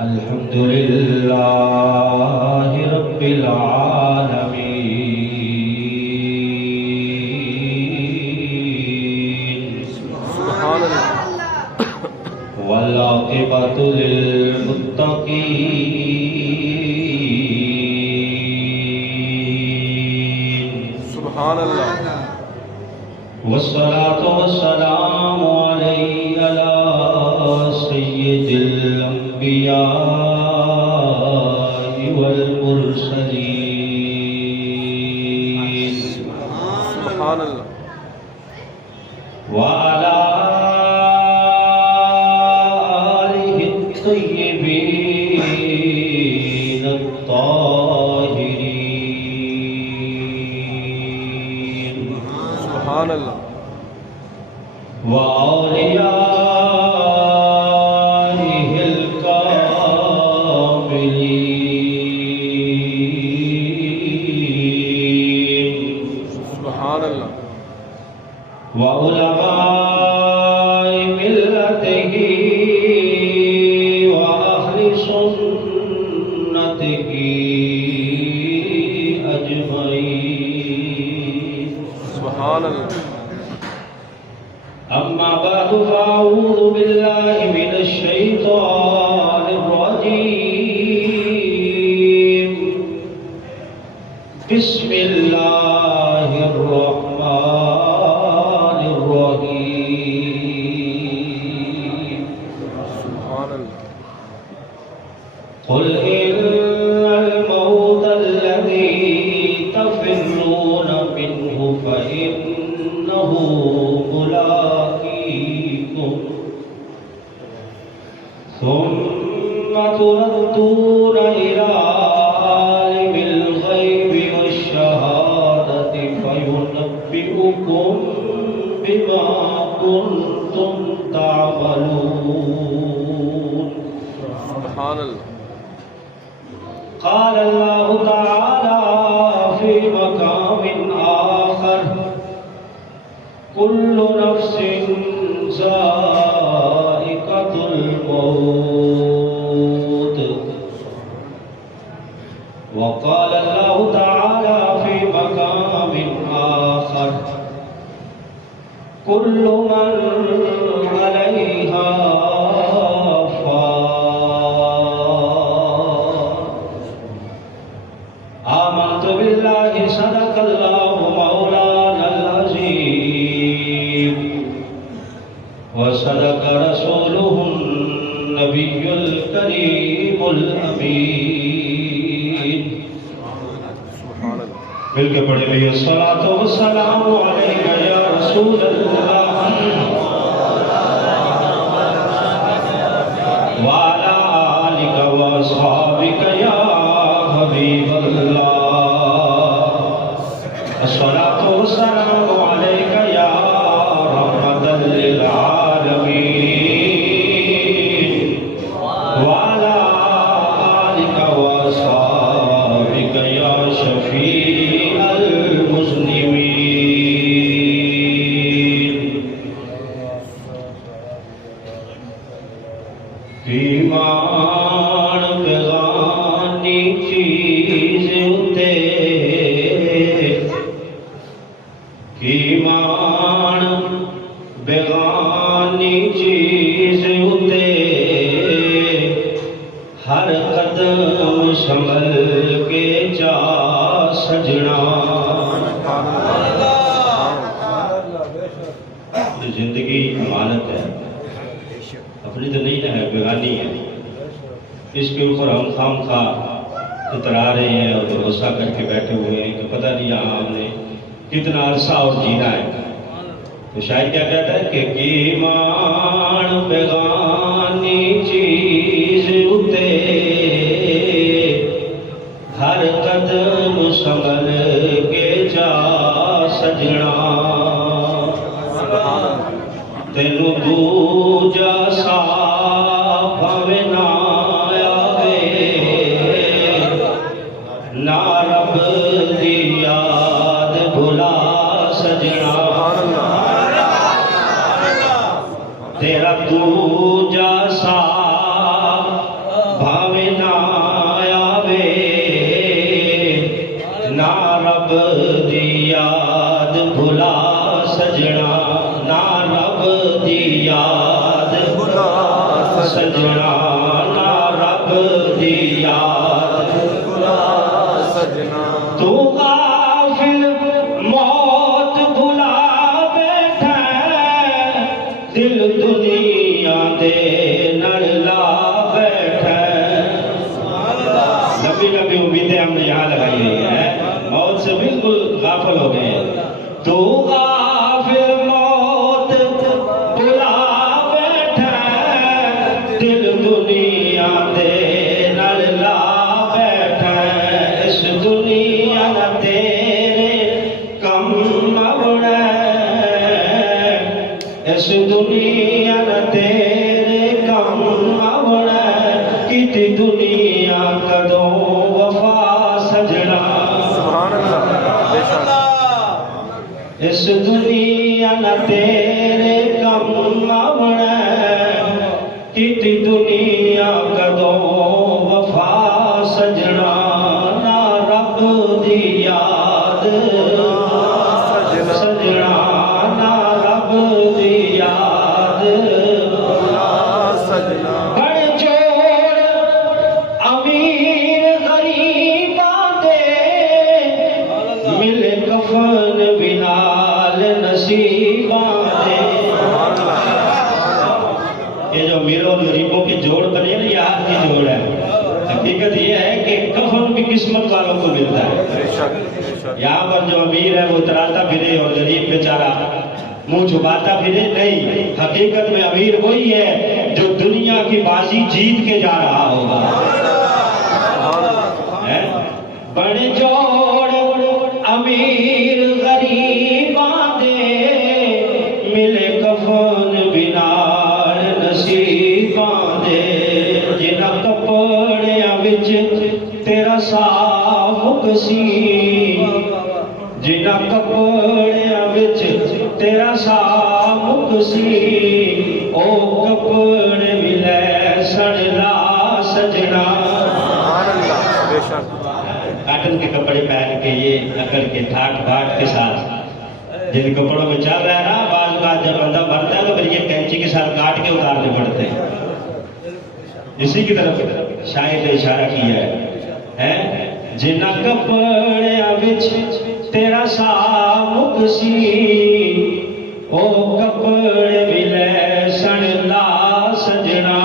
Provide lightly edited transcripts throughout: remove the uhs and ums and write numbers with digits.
الحمد لله رب العالمين سبحان اللہ والعاقبة للمتقين سبحان اللہ والصلاة والسلام على سيد الأنبياء والمرسلين سبحان اللہ وعلى آله الطيبين الطاهرين سبحان اللہ وأوليائه الكاملين سبحان اللہ وعلماء ملته وأهل سنته أجمعين سبحان اللہ أما بعد فأعوذ بالله من الشيطان الرجيم بسم الله الرحمن الرحيم سبحان اللہ قل إن الموت الذي تفرون منه فإنه ملاقيكم ثم تردون إلى عالم الغيب والشهادة فينبئكم بما كنتم تعملون سبحان اللہ قال الله تعالى في مقام آخر كل نفس ذائقة الموت وقال الله تعالى في مقام آخر كل من عليها آمنت بالله صدق الله مولانا العظيم وصدق رسوله النبي الكريم الأمين سبحان اللہ مل کے پڑھے بھئی الصلاة والسلام عليك يا رسول الله وعلى آلك وأصحابك يا حبيب الله الصلاة والسلام عليك يا رحمة للعالمين وعلى آلك وأصحابك يا شفيع المذنبين ایمان بغانی چیز ہوتے ایمان بغانی چیز ہوتے ہر قدم سنبھل کے جا سجنا زندگی امانت ہے اپنی تو نہیں ہے بیگانی ہے اس کے اوپر ہم خام خواہ اترا رہے ہیں اور بھروسہ کر کے بیٹھے ہوئے ہیں کہ پتہ نہیں یہاں ہم نے کتنا عرصہ اور جینا ہے تو شاید کیا کہتا ہے کہ ایمان بیگانی چیز ہوتے ہر قدم سنبھل کے جا سجنا تینوں دوجا سا بھاوے نہ آوے نہ رب دی یاد بھلا سجنا سجنا نہ رب دی یاد بھلا سجنا تو غافل موت بھلا بیٹھا دل دنیا دے نڑ لا بیٹھا نبی نبی امیدیں ہم نے یہاں لگائی ہوئی ہے موت سے بالکل غافل ہو گئے ہیں تو غافل موت بھلا بیٹھا دل دنیا دے نڑ لا بیٹھا اس دنیا نہ تیرے کم آونا اس دنیا نہ تیرے کم آونا کیتی دنیا کدوں وفا سجنا سبحان اللہ بے شک اس دنیا نہ تیرے کم آونا کیتی دنیا کدوں وفا سجنا نہ رب دی یاد سجنا نہ رب دی یاد بھلا سجنا بڑ جوڑ امیر غریباں دے مل کفن بنال نصیباں دے یہ جو امیروں اور غریبوں کی جوڑ بنے نا یہ ہاتھ کی جوڑ ہے حقیقت یہ ہے کہ کفن بھی قسمت والوں کو ملتا ہے بے شک بے شک یہاں پر جو امیر ہے وہ اتراتا پھرے اور غریب بیچارہ منہ چھپاتا پھرے نہیں حقیقت میں امیر وہی ہے جو دنیا کی بازی جیت کے جا رہا ہوگا بڑے جوڑ امیر غریباں دے ملے کفن بنال نصیباں دے جنہ کپڑیاں وچ تیرا صاف کسی جنہ کپڑیاں وچ تیرا صاف کسی او کپڑے ملے سڑ لا سجنا سبحان اللہ بے شک کاٹن کے کپڑے پہن کے یہ اکڑ کے ٹھاٹ بھاٹ کے ساتھ جن کپڑوں میں چل رہا ہے نا بعض اوقات جب بندہ مرتا ہے تو پھر یہ کینچی کے ساتھ کاٹ کے اتارنے پڑتے ہیں اسی کی طرف شاعر نے اشارہ کیا ہے جنہ کپڑیاں وچ تیرا صاف سی او کپڑے ملے سن لا سجنا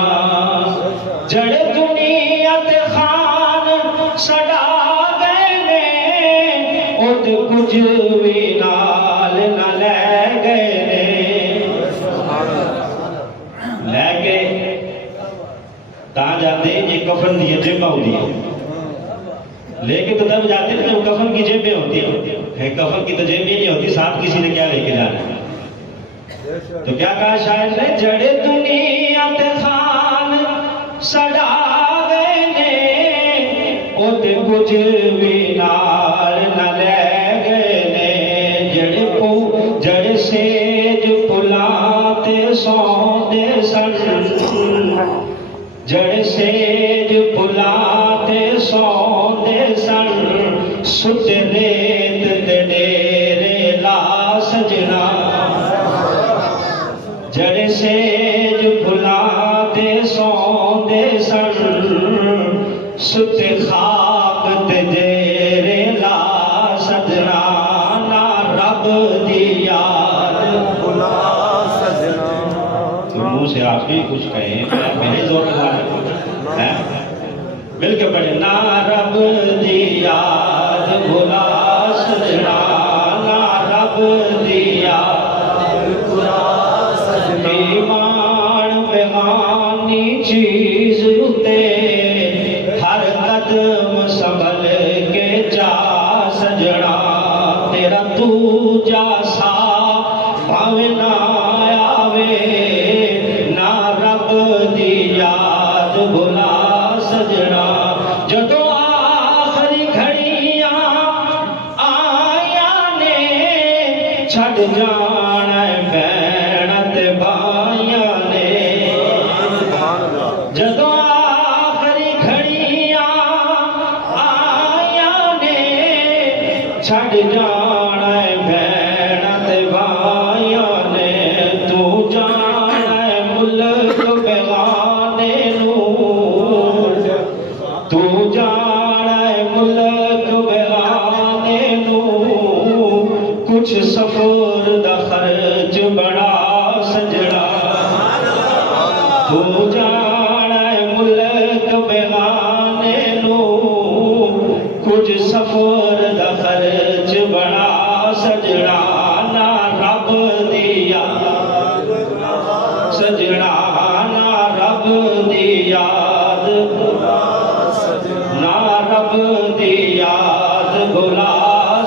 جڑ دنیا تے خان سڑا گئے نے او تے کچھ بھی نال نہ لے گئے نے لے گئے تا جاتے یہ کفن دیئے جیبہ ہوتی ہے لے کے تو تب جاتے ہیں جب کفن کی جیبیں ہوتی ہیں کفن کی تو جیبیں نہیں ہوتی ساتھ کسی نے کیا لے کے جانا ہے تو کیا کہا شاعر نے جڑے دنیا تے خان سڑا گئے نے او تے کچھ بھی نال نہ لے گئے نے جڑے سیج پلا تے سوندے سن جڑے سیج پلا تے سوندے سن سٹ ریت تے ڈیرے لا سجنا جڑے سیج پلا تے سوندے سن سٹ خاک تے ڈیرے لا سجنا نہ رب دی یاد بھلا سجنا تو منہ سے آپ بھی کچھ کہیں میرے زور کے مل کے پڑھے نہ رب دی یاد بھلا سجنا نہ رب دی یاد بھلا سجنا ایمان بیغانی چیز اتے ہر قدم سنبھل کے جا سجنا تیرا تو جا سا بھاوے نہ آوے نہ رب دی یاد بھلا سجنا جدو آخری گھڑیاں آیا نے چھڑ جانا بینت بائیاں نے جدو آخری گھڑیاں آیا نے چھڑ جانا بینت بائیاں نے تو جانا ملک بیغانے تو جانے ملک بیانے نو کچھ سفر دا خرچ بڑا سجڑا تو جانے ملک بیانے نو کچھ سفر دا خرچ بڑا سجڑا نہ رب دیا سجڑا نہ رب دی یاد نہ رب دی یاد بھلا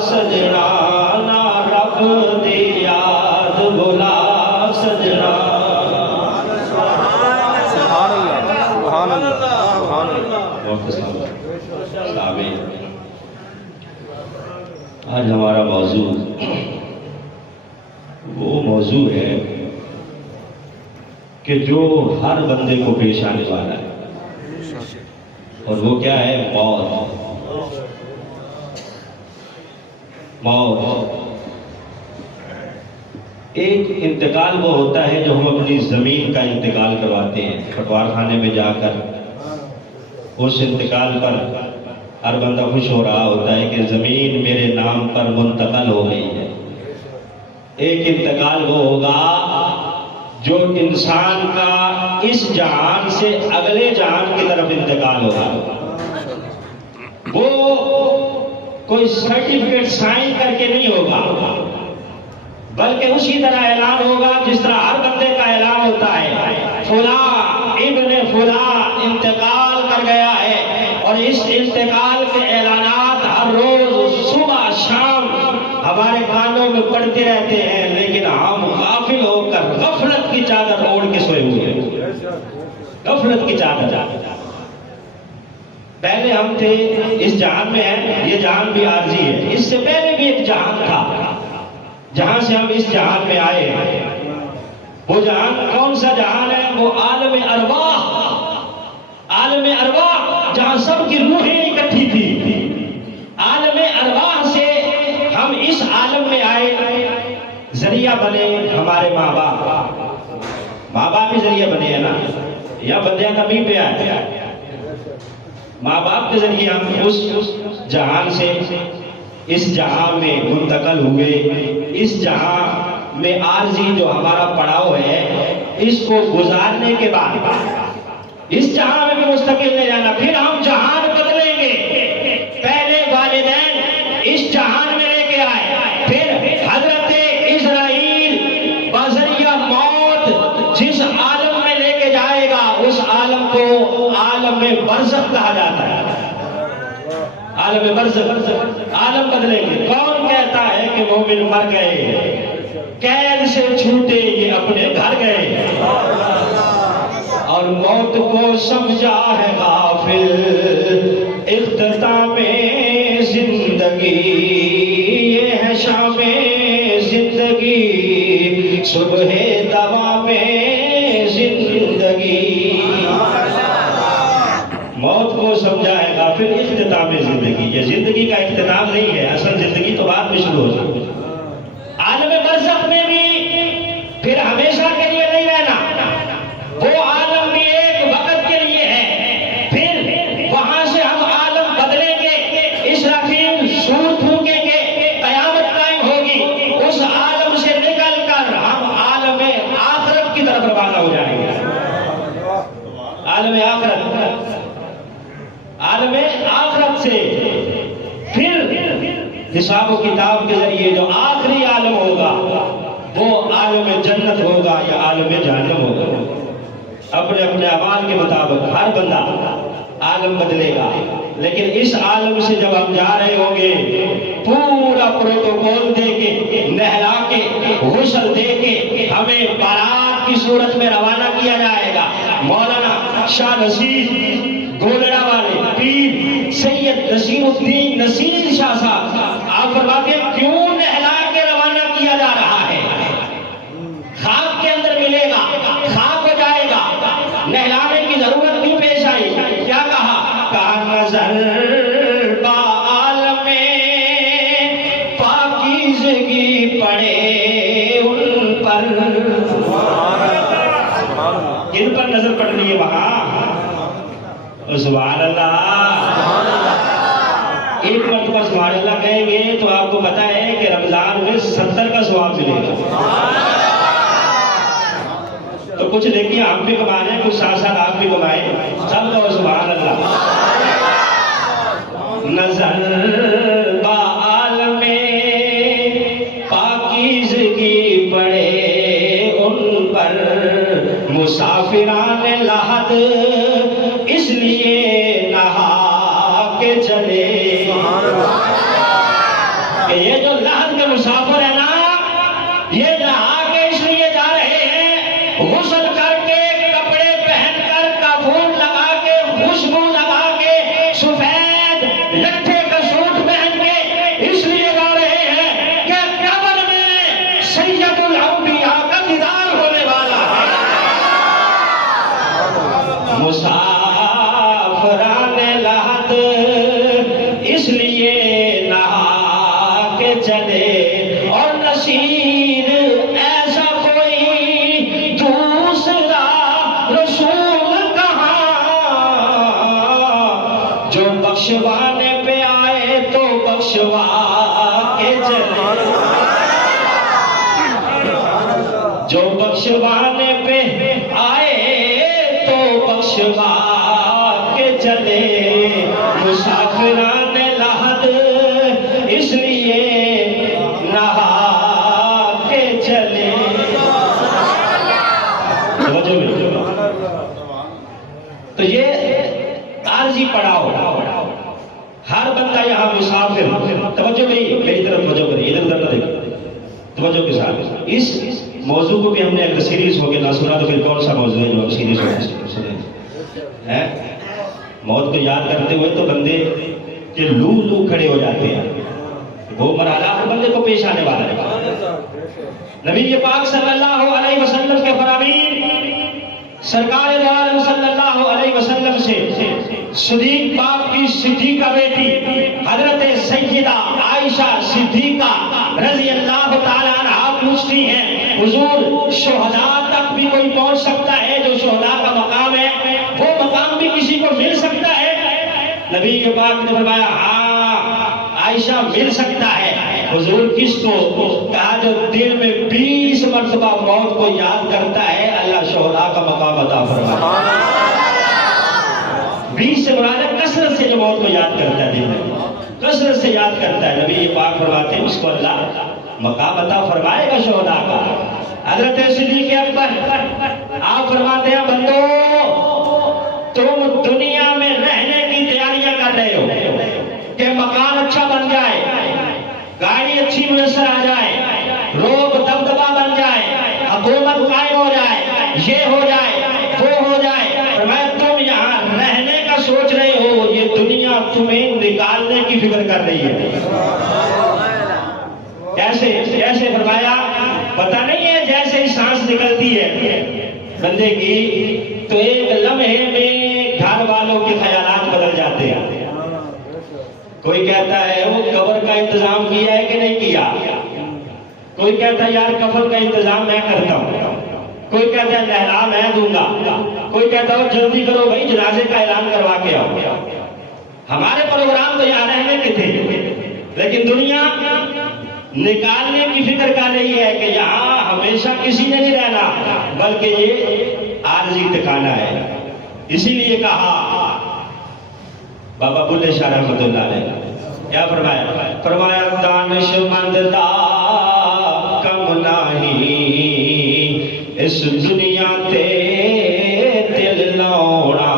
سجڑا نہ رب دی یاد بھلا سجڑا سبحان اللہ سبحان اللہ سبحان اللہ سامعین، آج ہمارا موضوع وہ موضوع ہے کہ جو ہر بندے کو پیش آنے والا ہے، اور وہ کیا ہے؟ موت۔ موت ایک انتقال وہ ہوتا ہے جو ہم اپنی زمین کا انتقال کرواتے ہیں پٹوار خانے میں جا کر۔ اس انتقال پر ہر بندہ خوش ہو رہا ہوتا ہے کہ زمین میرے نام پر منتقل ہو گئی ہے۔ ایک انتقال وہ ہوگا جو انسان کا اس جہان سے اگلے جہان کی طرف انتقال ہوگا۔ وہ کوئی سرٹیفکیٹ سائن کر کے نہیں ہوگا، بلکہ اسی طرح اعلان ہوگا جس طرح ہر بندے کا اعلان ہوتا ہے، فلاں ابن فلاں انتقال کر گیا ہے۔ اور اس انتقال کے اعلانات ہر روز صبح شام ہمارے کانوں میں پڑتے رہتے ہیں، لیکن ہم غافل ہو کر غفلت کی چادر اوڑھ کے سوئے ہوئے ہیں۔ غفلت کی چادر۔ پہلے ہم تھے اس جہان میں ہیں، یہ جہان بھی عارضی ہے۔ اس سے پہلے بھی ایک جہان تھا جہاں سے ہم اس جہان میں آئے ہیں۔ وہ جہان کون سا جہان ہے؟ وہ عالم ارواح۔ عالم ارواح جہاں سب کی روحیں اکٹھی تھی۔ عالم ارواح سے ہم اس عالم میں آئے، ذریعہ بنے ہمارے ماں باپ۔ ماں باپ بھی ذریعہ بنے ہیں نا، یا بندیاں کبھی پہ آئے؟ ماں باپ کے ذریعے ہم اس جہان سے اس جہان میں منتقل ہوئے۔ اس جہان میں عارضی جو ہمارا پڑاؤ ہے، اس کو گزارنے کے بعد اس جہان میں بھی مستقل نہیں جانا، پھر ہم جہان بدلیں گے۔ پہلے والدین اس جہان میں لے کے آئے، پھر حضرت اسرائیل بذریعہ موت جس عالم میں لے کے جائے گا، اس عالم کو عالم برزخ کہا جاتا ہے۔ عالم برزخ، عالم بدلیں گے۔ کون کہتا ہے کہ مومن مر گئے، قید سے چھوٹے یہ اپنے گھر گئے، اور موت کو سمجھا ہے غافل اختتام زندگی، یہ ہے شام زندگی صبح دوام زندگی۔ موت کو سمجھا ہے غافل اختتام زندگی، یہ زندگی کا اختتام نہیں ہے، اصل زندگی تو بعد میں شروع ہو جائے۔ عالم برزخ میں بھی پھر ہمیشہ کے لیے نہیں رہنا، وہ عالم بھی ایک وقت کے لیے ہے، پھر وہاں سے ہم عالم بدلیں گے، اسرافیل سور پھونکیں گے، قیامت قائم ہوگی، اس عالم سے نکل کر ہم عالم آخرت کی طرف روانہ ہو جائیں گے۔ عالم آخرت، عالم آخرت سے پھر حساب و کتاب کے ذریعے جو آخری عالم ہوگا وہ عالم جنت ہوگا یا عالم جہنم ہوگا۔ اپنے اپنے اعمال کے مطابق ہر بندہ عالم بدلے گا، لیکن اس عالم سے جب ہم جا رہے ہوں گے، پورا پروٹوکول دے کے، نہلا کے، غسل دے کے ہمیں بارات کی صورت میں روانہ کیا جائے گا۔ مولانا شاہ نصیر گولڑا والے پیر سید نصیر الدین نصیر شاہ صاحب آپ فرماتے ہیں کیوں نہلا کے روانہ کیا جا رہا ہے؟ خاک کے اندر ملے گا، خاک ہو جائے گا، نہلانے کی ضرورت بھی پیش آئی۔ کیا کہا؟ نظر با عالم پاکیزگی پڑے ان پر۔ کن پر نظر پڑ رہی ہے وہاں؟ سبحان اللہ، مرتبہ سبحان اللہ کہیں گے تو آپ کو پتا ہے کہ رمضان میں 70 کا ثواب ملے گا. تو کچھ دیکھیے ہم بھی کما رہے ہیں, کچھ ساتھ ساتھ آپ بھی کمائیں. سب کہو سبحان اللہ. نظر با عالم پاکیزگی پڑے ان پر مسافران لحد اس لیے نہا کے چلے. کہ یہ جو لحد کے مسافر ہیں نا, یہ نہا کے اس لیے جا رہے ہیں, غسل کر کے, کپڑے پہن کر, کافور لگا کے, خوشبو لگا کے, سفید لٹھے کا سوٹ پہن کے اس لیے جا رہے ہیں کہ قبر میں سید الانبیاء کا دیدار ہونے والا ہے. مسافران لحد اس لیے نہا کے چلے, اور نصیر ایسا کوئی دوسرا رسول کہاں جو بخشوانے پہ آئے تو بخشوا کے چلے. جو بخشوانے پہ آئے تو بخشوا کے چلے. مسافران لحد اس لیے نہا کے چلے. تو یہ عارضی پڑاؤ, ہر بندہ یہاں مسافر. توجہ نہیں, میری طرف توجہ کریے, ادھر ادھر نہ دیکھیں, توجہ کے ساتھ. اس موضوع کو بھی ہم نے اگر سیریز ہو کے نہ سنا تو پھر کون سا موضوع ہے جو ہم سیریز ہو کے سنیں. موت کو یاد کرتے ہوئے تو بندے کے لو کھڑے ہو جاتے ہیں. وہ مرحلہ ہر بندے کو پیش آنے والا ہے. نبی پاک صلی اللہ علیہ وسلم کے فرامین سرکار دو عالم صلی اللہ علیہ وسلم سے صدیق باپ کی صدیقہ بیٹی حضرت سیدہ عائشہ صدیقہ رضی اللہ تعالیٰ عنہا پوچھتی ہیں, حضور شہداء تک بھی کوئی پہنچ سکتا ہے؟ جو شہداء کا مقام ہے وہ مقام بھی کسی کو مل سکتا ہے؟ نبی کے پاک نے فرمایا ہاں عائشہ مل سکتا ہے. حضور کس کو؟ کہا جو دل میں 20 مرتبہ موت کو یاد کرتا ہے اللہ شہداء کا مقام عطا فرمائے. 20 سے مراد ہے کثرت سے جو موت کو یاد کرتا ہے, دل میں کثرت سے یاد کرتا ہے. نبی پاک فرماتے ہیں اس کو اللہ مقام عطا فرمائے گا شہداء کا. حضرت صدیق اکبر آپ فرماتے ہیں بندو تم دنیا میں رہنے کی تیاریاں کر رہے ہو کہ مکان اچھا بن جائے, گاڑی اچھی میسر آ جائے, روب دبدبا بن جائے, حکومت قائم ہو جائے, یہ ہو جائے, وہ ہو جائے. فرمایا تم یہاں رہنے کا سوچ رہے ہو, یہ دنیا تمہیں نکالنے کی فکر کر رہی ہے. کیسے فرمایا پتہ نہیں ہے, جیسے ہی سانس نکلتی ہے بندے کی تو ایک لمحے میں گھر والوں کے خیالات بدل جاتے ہیں. کوئی کہتا ہے وہ قبر کا انتظام کیا ہے کہ نہیں کیا, کوئی کہتا ہے یار کفن کا انتظام میں کرتا ہوں, کوئی کہتا ہے لہرا میں دوں گا, کوئی کہتا ہے جلدی کرو بھائی جنازے کا اعلان کروا کے آؤ. ہمارے پروگرام تو یہاں رہنے کے تھے, لیکن دنیا نکالنے کی فکر کر رہی ہے کہ یہاں ہمیشہ کسی نے نہیں رہنا, بلکہ یہ عارضی ٹھکانہ ہے. اسی لیے کہا بابا بلے شاہ رحمۃ اللہ علیہ کیا فرمایا دانش مند دا کم نہیں اس دنیا تے دل لاؤنا,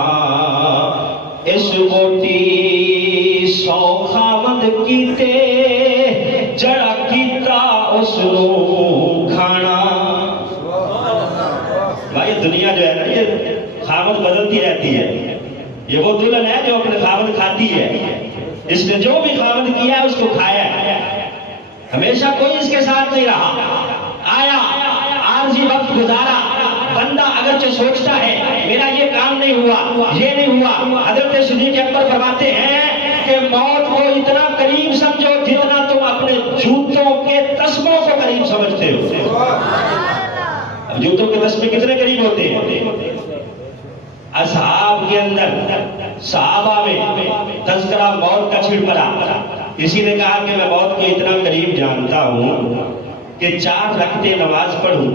اس موٹی سوکھا مند کیتے جڑا کیتا اس نو کھانا. بھائی دنیا جو ہے نا یہ خامد بدلتی رہتی ہے. یہ وہ دلہن ہے جو اپنے خامد کھاتی ہے, اس نے جو بھی خامد کیا ہے اس کو کھایا ہے. ہمیشہ کوئی اس کے ساتھ نہیں رہا, آیا عارضی وقت گزارا. بندہ اگرچہ سوچتا ہے میرا یہ کام نہیں ہوا, یہ نہیں ہوا, حضرت صدیق اکبر فرماتے ہیں کہ موت کو اتنا قریب سمجھو جتنا تم اپنے جوتوں کے تسموں کو قریب سمجھتے ہو. جوتوں کے تسمے کتنے قریب ہوتے ہیں؟ اصحاب کے اندر صحابہ میں تذکرہ موت کا چھڑ پڑا. کسی نے کہا کہ میں موت کو اتنا قریب جانتا ہوں کہ 4 رکعتیں نماز پڑھوں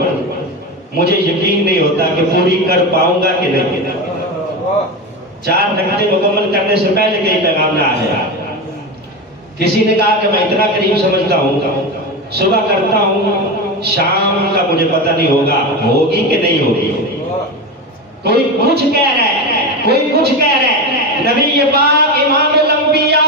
مجھے یقین نہیں ہوتا کہ پوری کر پاؤں گا کہ نہیں۔ 4 رکعتیں مکمل کرنے سے پہلے کہیں پیغام نہ آیا۔ کسی نے کہا کہ میں اتنا قریب سمجھتا ہوں صبح کرتا ہوں شام کا مجھے پتہ نہیں ہوگا ہوگی کہ نہیں ہوگی۔ کوئی کچھ کہہ رہا ہے، کوئی کچھ کہہ رہا ہے۔ نبی پاک امام الانبیاء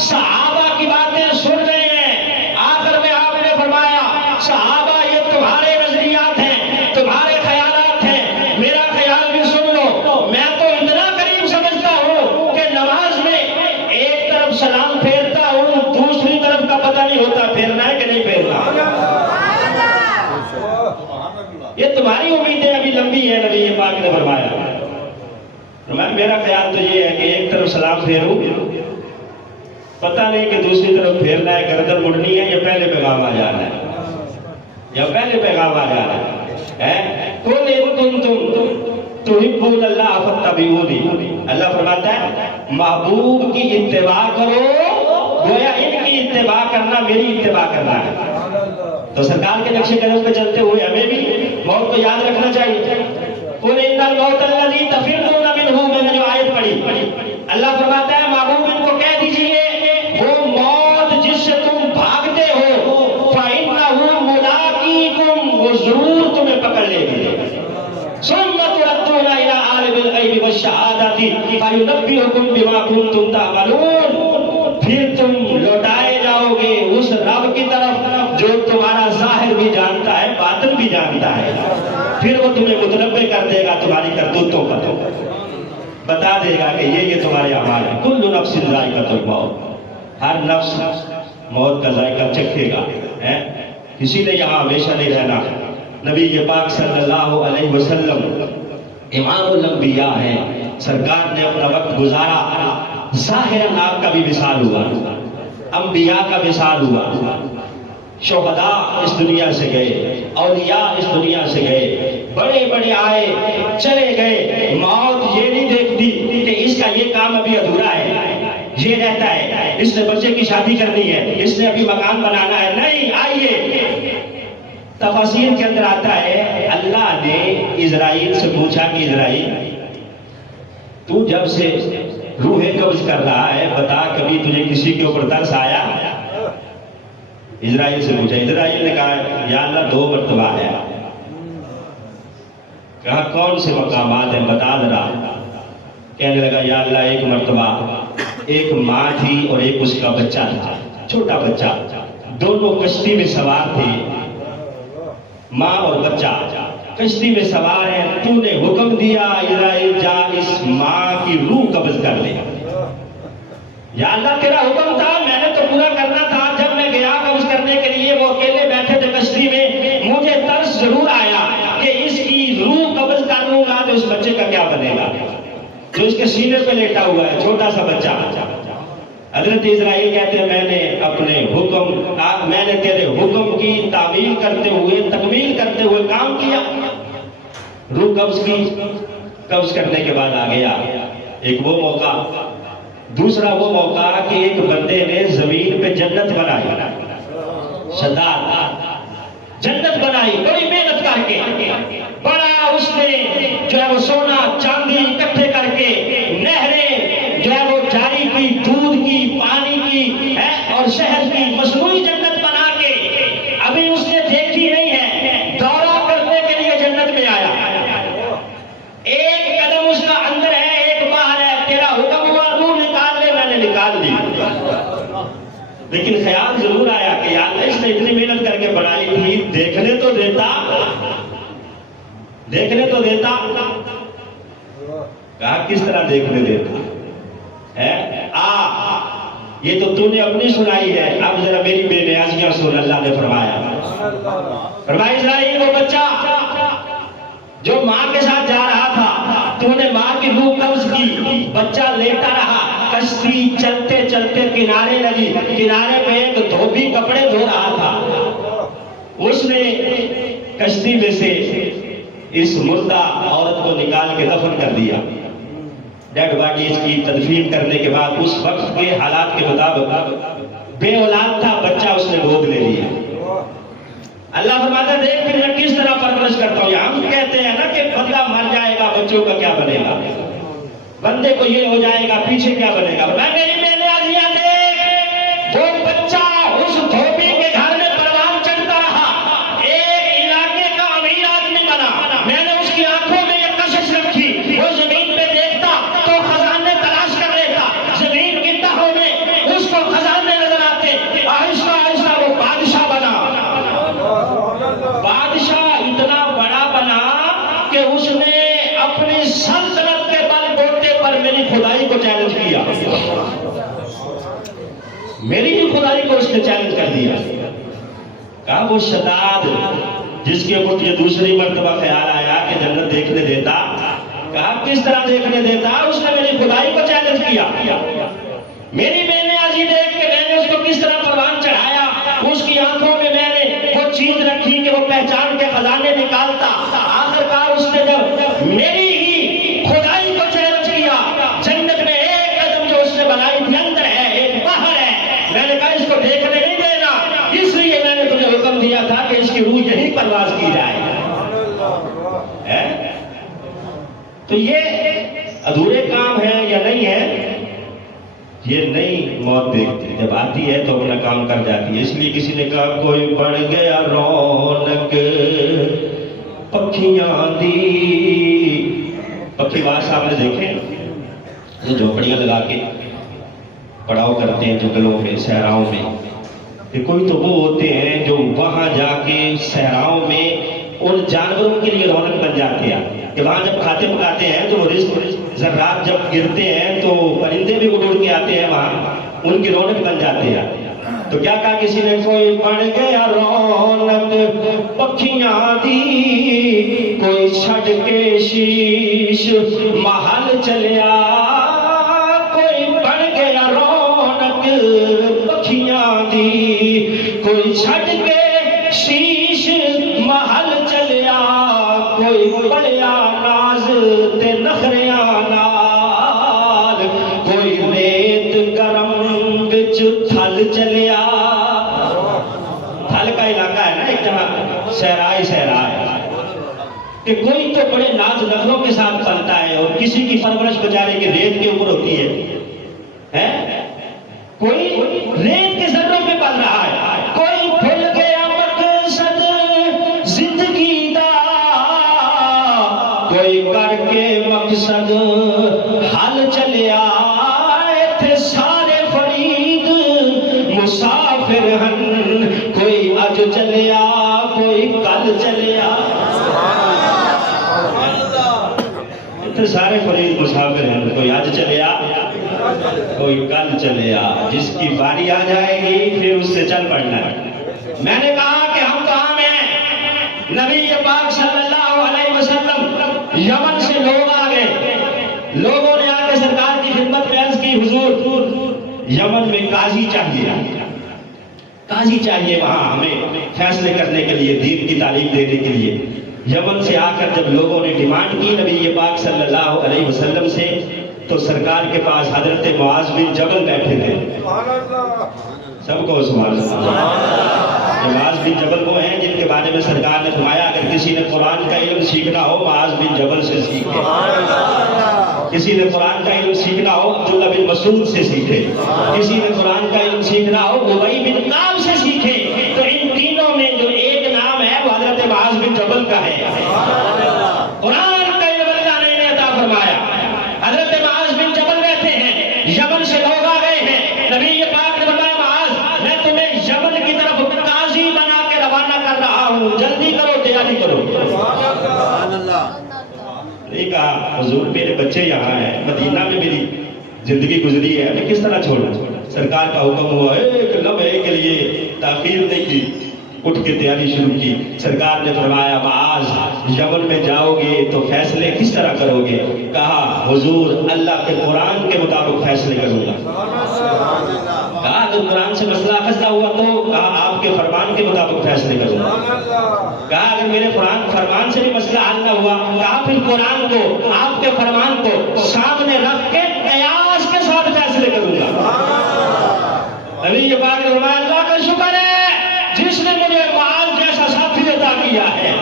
صحابہ کی باتیں سن رہے ہیں، آخر میں آپ نے فرمایا صحابہ یہ تمہارے نظریات ہیں، تمہارے خیالات ہیں، میرا خیال بھی سن لو۔ میں تو اتنا قریب سمجھتا ہوں کہ نماز میں ایک طرف سلام پھیرتا ہوں دوسری طرف کا پتہ نہیں ہوتا پھیرنا ہے کہ نہیں پھیرنا۔ یہ تمہاری امیدیں ابھی لمبی ہے، نبی پاک نے فرمایا۔ میرا خیال تو یہ ہے کہ ایک طرف سلام پھیروں پتہ نہیں کہ دوسری طرف پھیرنا ہے، گردن مڑنی ہے یا پہلے پیغام آ جانا ہے، یا پہلے پیغام آ جانا ہے۔ قُلْ إِن كُنتُمْ تُحِبُّونَ اللَّهَ فَاتَّبِعُونِی، اللہ فرماتا ہے محبوب کی اتباع کرو، گویا ان کی اتباع کرنا میری اتباع کرنا ہے۔ تو سرکار کے نقش قدم پہ چلتے ہوئے ہمیں بھی موت کو یاد رکھنا چاہیے۔ قُلْ إِنَّ الْمَوْتَ الَّذِي تَفِرُّونَ مِنْهُ، میں نے جو آیت پڑھی، اللہ فرماتا ہے محبوب ان کو کہہ دیجئے وہ موت جس سے تم بھاگتے ہو فَإِنَّهُ مُلَاقِيكُمْ، وہ ضرور تمہیں پکڑ لے گی۔ ثُمَّ تُرَدُّونَ إِلَىٰ عَالِمِ الْغَيْبِ وَالشَّهَادَةِ فَيُنَبِّئُكُم بِمَا كُنتُمْ تَعْمَلُونَ، پھر تم لوٹائے جاؤ گے اس رب کی طرف جو تمہارا ظاہر بھی جانتا ہے باطن بھی جانتا ہے، پھر وہ تمہیں متنبع کر دے گا تمہاری کرتوتوں کا، تو بتا دے گا کہ یہ تمہارے اعمال ہیں۔ کل نفس ذائقۃ الموت، ہر نفس موت کا ذائقہ چکھے گا، کسی نے یہاں ہمیشہ نہیں رہنا۔ نبی پاک صلی اللہ علیہ وسلم امام الانبیاء ہیں، سرکار نے اپنا وقت گزارا، ظاہراً آپ کا بھی وصال ہوا، انبیاء کا وصال ہوا، شہداء اس دنیا سے گئے، اولیاء اس دنیا سے گئے، بڑے بڑے آئے چلے گئے۔ موت یہ نہیں دیکھتی کہ اس کا یہ کام ابھی ادھورا ہے، یہ رہتا ہے، اس نے بچے کی شادی کرنی ہے، اس نے ابھی مکان بنانا ہے، نہیں، آئیے۔ تفاسیر کے اندر آتا ہے اللہ نے اسرائیل سے پوچھا کہ اسرائیل تو جب سے روح قبض کر رہا ہے بتا کبھی تجھے کسی کے اوپر ترس آیا؟ اسرائیل سے پوچھا، اسرائیل نے کہا یا اللہ 2 مرتبہ ہے۔ کہا کون سے مقامات ہیں بتا ذرا؟ کہنے لگا یا اللہ 1 مرتبہ ایک ماں تھی اور ایک اس کا بچہ تھا، چھوٹا بچہ، دونوں کشتی میں سوار تھے، ماں اور بچہ کشتی میں سوار ہیں، تو نے حکم دیا اسرائیل جا اس ماں کی روح قبض کر لے۔ یا اللہ تیرا حکم تھا، میں نے تو پورا کرنا تھا۔ جب میں گیا قبض کرنے کے لیے وہ اکیلے بیٹھے تھے کشتی میں، مجھے ترس ضرور آیا کہ اس کی روح قبض کر لوں گا تو اس بچے کا کیا بنے گا جو اس کے سینے پہ لیٹا ہوا ہے، چھوٹا سا بچہ۔ حضرت اسرائیل کہتے ہیں میں نے اپنے حکم، میں نے تیرے حکم کی تعمیل کرتے ہوئے، تکمیل کرتے ہوئے کام کیا، روح قبض کی۔ قبض کرنے کے بعد آ گیا ایک وہ موقع، دوسرا وہ موقع کہ ایک بندے نے زمین پہ جنت بنائی، شداد جنت بنائی بڑی محنت کر کے، بڑا اس نے جو ہے وہ سونا چاندی اکٹھے کر کے نہریں جو ہے وہ جاری کی، دودھ کی، پانی کی اور شہد کی مصنوعی جنت بنا کے، ابھی اس نے دیکھی نہیں ہے، دورہ کرنے کے لیے جنت میں آیا، ایک قدم اس کا اندر ہے ایک باہر ہے، تیرا حکم ہوا روح نکال لے، میں نے نکال دی، لیکن خیال ضرور آیا کہ یا اللہ اس نے اتنی محنت کر کے بنائی تھی، دیکھنے تو دیتا، دیکھنے تو دیتا۔ کہا کس طرح دیکھنے دیتا ہے؟ یہ تو نے اپنی سنائی ہے، اب ذرا میری بے نیازیاں سن۔ اللہ نے فرمایا اسرائیل وہ بچہ جو ماں کے ساتھ جا رہا تھا، تو نے ماں کی روح قبض کی، بچہ لیٹا رہا، کشتی چلتے چلتے کنارے لگی، کنارے پہ ایک دھوبی کپڑے دھو رہا تھا، اس نے کشتی میں سے اس مردہ عورت کو نکال کے دفن کر دیا۔ ڈیڈ باڈی اس کی تدفین کرنے کے بعد اس وقت کے حالات کے مطابق بے اولاد تھا، بچہ اس نے گود لے لیا۔ اللہ فرماتا ہے دیکھ پھر میں کس طرح پرورش کرتا ہوں۔ ہم کہتے ہیں نا کہ بندہ مر جائے گا بچوں کا کیا بنے گا، بندے کو یہ ہو جائے گا پیچھے کیا بنے گا۔ میں میری بے نیازیاں دیکھ، وہ بچہ اس دھوبی کے گھر میں پروان چڑھتا رہا، ایک علاقے کا امیر آدمی بنا۔ میں نے اس کی آنکھوں میں یہ کشش رکھی، وہ زمین پہ دیکھتا تو خزانے تلاش کر لیتا، زمین کی تہوں میں اس کو خزانے نظر آتے۔ آہستہ آہستہ وہ بادشاہ بنا، بادشاہ اتنا بڑا بنا کہ اس نے اپنی سلطنت کے بل بوتے پر میری خدائی کو چیلنج کیا، میری ہی خدائی کو اس نے چیلنج کر دیا۔ کہا وہ شداد جس کے اوپر یہ دوسری مرتبہ خیال آیا کہ جنت دیکھنے دیتا، کہا کس طرح دیکھنے دیتا، اس نے میری خدائی کو چیلنج کیا۔ میری بے نیازی دیکھ کے میں نے اس کو کس طرح پروان چڑھایا، اس کی آنکھوں میں میں نے وہ چیز رکھی کہ وہ پہچان کے خزانے نکالتا۔ آخرکار اس نے جب میری ہی خدائی کو چیلنج کیا، جنت میں ایک قدم جو اس نے بنائی تھی اندر ہے، ایک باہر ہے، میں نے کہا اس کو دیکھنے نہیں دینا، اس لیے میں نے تجھے حکم دیا تھا کہ اس کی روح یہی پرواز کی جائے۔ تو یہ ادھورے کام ہے یا نہیں ہے، یہ نئی موت دیکھتی، جب آتی ہے تو اپنا کام کر جاتی ہے۔ اس لیے کسی نے کہا کوئی بڑھ گیا رونق پکھیاں دی، پکھی باز صاحب نے دیکھے جو جھوپڑیاں لگا کے پڑاؤ کرتے ہیں جنگلوں میں صحراؤں میں، کہ کوئی تو وہ ہوتے ہیں جو وہاں جا کے صحراؤں میں ان جانوروں کے لیے رونق بن جاتے ہیں، کہ وہاں جب کھاتے پکاتے ہیں تو رزق ذرات جب گرتے ہیں تو پرندے بھی اڑ کے آتے ہیں، وہاں ان کی رونق بن جاتے ہیں۔ تو کیا کہا کسی نے کوئی بڑھ گیا رونق پکھیاں دی، کوئی چھڈ کے شیش محل چلیا، کوئی بڑھ گیا رونق پکھیاں دی، کوئی چھڈ کے شیش محل چلیا، کوئی پڑیا ناز تے نخریاں نال، کوئی ریت گرم وچ تھل چلیا۔ تھل کا علاقہ ہے نا ایک جگہ، صحرا ہے، کہ کوئی تو بڑے ناز نخروں کے ساتھ پلتا ہے اور کسی کی پرورش بیچارے کی ریت کے اوپر ہوتی ہے، کوئی ریت کے ذروں پہ پل رہا ہے، کوئی بھول گیا مقصد زندگی دا، کوئی کر کے مقصد حل چلیا، ایتھے سارے فرید مسافر ہن، کوئی اج چلیا کوئی کل چلیا، ایتھے سارے فرید مسافر ہیں، کوئی اج چلیا کوئی کل چلیا، جس کی باری آ جائے گی پھر اس سے چل پڑنا ہے۔ میں نے کہا کہ ہم تو عام ہیں، نبی پاک صلی اللہ علیہ وسلم یمن سے لوگ آ گئے، لوگوں نے آ کے سرکار کی خدمت میں عرض کی حضور یمن میں قاضی چاہیے وہاں ہمیں فیصلے کرنے کے لیے، دین کی تعلیم دینے کے لیے۔ یمن سے آ کر جب لوگوں نے ڈیمانڈ کی نبی پاک صلی اللہ علیہ وسلم سے، تو سرکار کے پاس حضرت معاذ بن جبل بیٹھے تھے، سب کو سبحان اللہ۔ معاذ بن جبل وہ ہیں جن کے بارے میں سرکار نے فرمایا اگر کسی نے قرآن کا علم سیکھنا ہو معاذ بن جبل سے سیکھے، کسی نے قرآن کا علم سیکھنا ہو عبداللہ بن مسعود سے سیکھے، کسی نے قرآن کا علم سیکھنا ہو ابی بن کعب سے سیکھے۔ تو ان تینوں میں جو ایک نام ہے وہ حضرت معاذ بن جبل کا ہے۔ قرآن کا علم اللہ نے عطا فرمایا، حضرت معاذ بن جبل بیٹھے ہیں، یمن سے لوگ آ گئے ہیں، نبی پاک نے فرمایا معاذ میں تمہیں یمن کی طرف قاضی بنا کے روانہ کر رہا ہوں، جلدی کرو تیاری کرو۔ نہیں کہا حضور میرے بچے یہاں ہیں، مدینہ میں میری زندگی گزری ہے، میں کس طرح چھوڑوں؟ سرکار کا حکم ہوا، ایک لمحے کے لیے تاخیر نہیں کی، اٹھ کے تیاری شروع کی۔ سرکار نے فرمایا معاذ یمن میں جاؤ گے تو فیصلے کس طرح کرو گے؟ کہا حضور اللہ کے قرآن کے مطابق فیصلے کروں گا۔ کہا اگر قرآن سے مسئلہ فیصلہ ہوا تو؟ کہا آپ کے فرمان کے مطابق فیصلے کروں گا۔ کہا اگر میرے فرمان سے بھی مسئلہ حل نہ ہوا؟ کہا حافظ قرآن کو، آپ کے فرمان کو سامنے رکھ کے قیاس کے ساتھ فیصلے کروں گا۔ نبی پاک نے فرمایا اللہ کا شکر ہے جس نے مجھے معاذ جیسا ساتھی عطا کیا ہے۔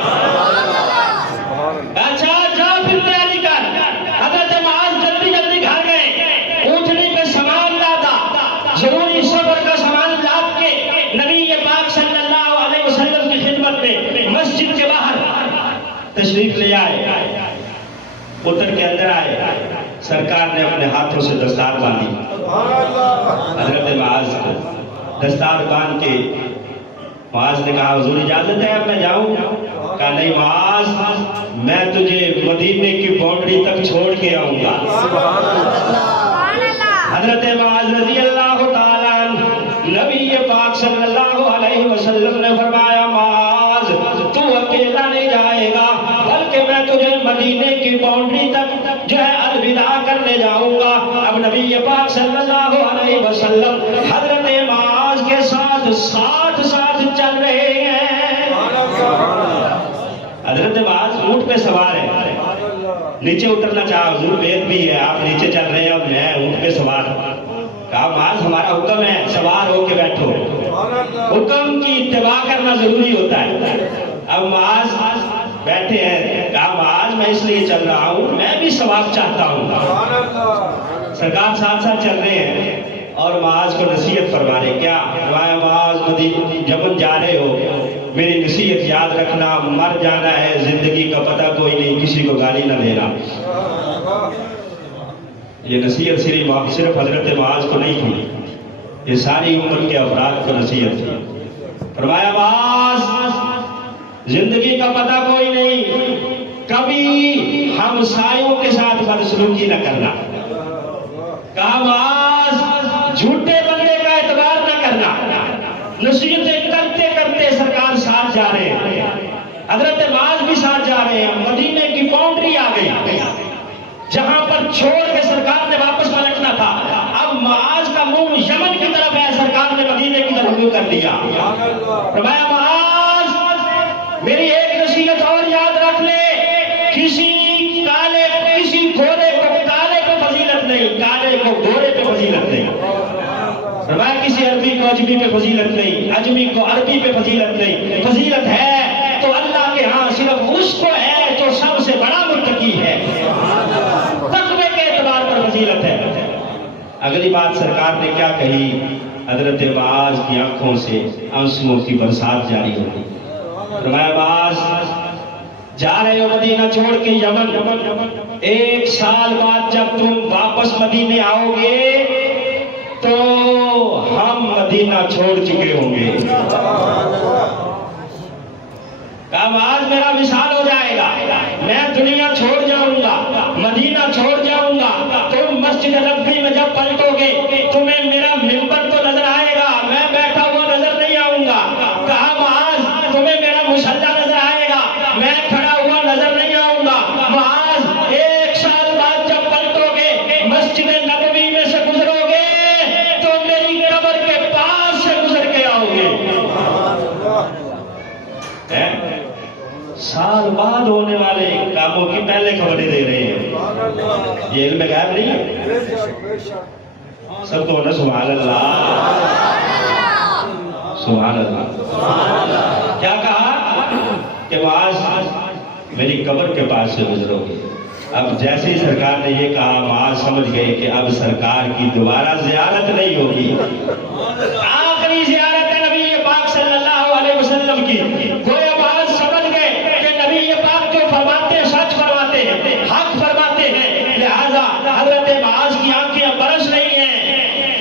اچھا جا پھر تیاری کر۔ حضرت معاذ جلدی جلدی گھر گئے، اونٹنی پہ سامان لادا، ضروری سفر کا سامان لاد کے نبی پاک صلی اللہ علیہ وسلم کی خدمت میں مسجد کے باہر تشریف لے آئے، اتر کے اندر آئے، سرکار نے اپنے ہاتھوں سے دستار باندھی، حضرت معاذ کو دستار باندھ کے معاذ نے کہا حضور اجازت ہے اب میں جاؤں؟ کہا نہیں معاذ، میں تجھے مدینے کی باؤنڈری تک چھوڑ کے آؤں گا۔ حضرت معاذ رضی اللہ تعالیٰ عنہ، نبی پاک صلی اللہ علیہ وسلم نے فرمایا معاذ تو اکیلا نہیں جائے گا بلکہ میں تجھے مدینے کی باؤنڈری تک جو ہے الوداع کرنے جاؤں گا۔ اب نبی پاک صلی اللہ علیہ وسلم حضرت معاذ کے ساتھ ساتھ چل رہے ہیں۔ حضرت معاذ اونٹ پہ سوار ہے، نیچے اترنا چاہا حضور بیت بھی ہے، آپ نیچے چل رہے ہیں اور میں اونٹ پہ سوار۔ کہا معاذ ہمارا حکم ہے سوار ہو کے بیٹھو، حکم کی اتباع کرنا ضروری ہوتا ہے۔ اب معاذ بیٹھے ہیں، کہا معاذ میں اس لیے چل رہا ہوں میں بھی ثواب چاہتا ہوں۔ سرکار ساتھ ساتھ چل رہے ہیں اور معاذ کو نصیحت فرما رہے، کیا فرمایا معاذ یمن جا رہے ہو میری نصیحت یاد رکھنا، مر جانا ہے، زندگی کا پتہ کوئی نہیں، کسی کو گالی نہ دینا۔ یہ نصیحت صرف حضرت معاذ کو نہیں تھی، یہ ساری امت کے افراد کو نصیحت تھی۔ فرمایا معاذ زندگی کا پتہ کوئی نہیں، کبھی ہمسایوں کے ساتھ بدسلوکی نہ کرنا۔ کہا معاذ جھوٹے بندے کا اعتبار نہ کرنا۔ نصیحتیں کرتے کرتے سرکار ساتھ جا رہے ہیں، حضرت معاذ بھی ساتھ جا رہے ہیں، مدینے کی باؤنڈری آ گئی جہاں پر چھوڑ کے سرکار نے واپس پلٹنا تھا۔ اب معاذ کا منہ یمن کی طرف ہے، سرکار نے مدینے کی طرف منہ کر دیا۔ فرمایا معاذ میری ایک نصیحت اور یاد رکھ لے، کسی گھوڑے کو کالے پہ فضیلت نہیں، کالے کو گھوڑے پہ فضیلت نہیں۔ فرمایا کسی عربی کو اجمی پہ فضیلت نہیں، اجمی کو عربی پہ فضیلت نہیں، فضیلت ہے تو اللہ کے ہاں صرف اس کو ہے جو سب سے بڑا متقی ہے، تقوی کے اعتبار پر فضیلت ہے۔ اگلی بات سرکار نے کیا کہی؟ حضرت معاذ کی آنکھوں سے آنسوؤں کی برسات جاری ہو گئی۔ فرمایا معاذ جا رہے ہو مدینہ چھوڑ کے یمن، 1 سال بعد جب تم واپس مدینے آؤ گے تو ہم مدینہ چھوڑ چکے ہوں گے۔ کہا معاذ میرا وصال ہو جائے گا، میں دنیا چھوڑ جاؤں گا، مدینہ چھوڑ جاؤں گا، تم مسجد نبوی میں جب پلٹو گے تمہیں میرا منبر تو نظر آئے گا، میں بیٹھا ہوا نظر نہیں آؤں گا۔ کہا معاذ تمہیں میرا مصلی نظر آئے گا، میں کھڑا ہوا نظر نہیں آؤں گا۔ معاذ 1 سال بعد جب پلٹو گے مسجد نبوی میں سے گزرو گے تو میری قبر کے پاس سے گزر کے آؤ گے۔ سال بعد ہونے والے کاموں کی پہلے خبریں دے رہے ہیں، یہ علم غیب نہیں ہے؟ سب کو ہونا سبحان اللہ، سبحان اللہ۔ کیا کہا کہ معاذ میری قبر کے پاس سے گزرو گے۔ اب جیسے ہی سرکار نے یہ کہا معاذ سمجھ گئے کہ اب سرکار کی دوبارہ زیارت نہیں ہوگی، آخری زیارت ہے نبی پاک صلی اللہ علیہ وسلم کی۔ گویا معاذ سمجھ گئے کہ نبی پاک جو فرماتے ہیں سچ فرماتے ہیں، حق فرماتے ہیں، لہذا حضرت معاذ کی آنکھیں برس رہی ہیں۔